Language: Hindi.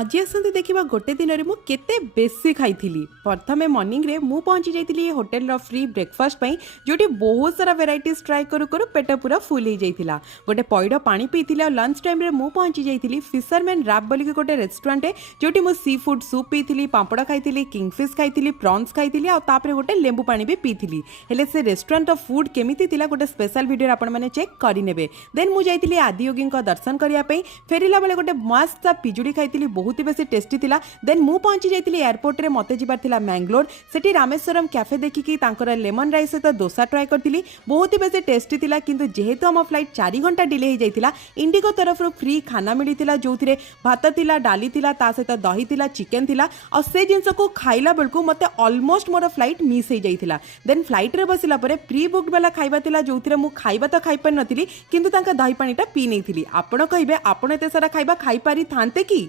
आज आसते देखा गोटे दिन में मुझे बेसी खाई प्रथम मॉर्निंग रे मु पहुंची जाइए होटेल फ्री ब्रेकफास्ट जो बहुत सारा वेराइटीज ट्राए करू करू पेट पूरा फुल हो जाता गोटे पैड पानी पीती और लंच टाइम रे मु पहुंची जाइए फिशरमैन रैप बोल गोटे रेस्टोरेंट जो मुझे सी फूड सूप पीती पांपड़ खाई किंगफिश खाई प्रॉन्स खाई और गोटे लेंबू पानी भी पीती हेले से रेस्टोरेंट फूड केमिति थिला गोटे स्पेशल वीडियो आपण मैंने चेक करेंगे देन मुझे आदियोगी दर्शन करने फेरला बेले गोटे मस्त पिजुड़ी खाई बहुत ही बेसी टेस्टी थिला देन मु पहुंची जाइए एयरपोर्ट रे मते जिबार थिला मैंगलोर सेठी रामेश्वरम कैफे देखिकी तांकर लेमन राइस सहित डोसा ट्राए करथिली बहुत ही बेसी टेस्टी थिला किंतु जेहेतु हम फ्लाइट 4 घंटा डिले हो जाइतिला इंडिगो तरफ फ्री खाना मिलिथिला जोथिरे भात थिला डाली थिला ता सहित दही थिला चिकन थिला और से जिंस को खाइला बेलकु मते ऑलमोस्ट मोर फ्लाइट मिस हो जाइतिला देन फ्लाइट रे बसिला परे प्री बुक्ड वाला खाइबा थिला जोथिरे मु खाइबा तो खाइ पर नथिली किंतु तांका दही पानीटा पी नैथिली आपण कहिबे आपण एते सारा खाइबा खाइ पारी थांते की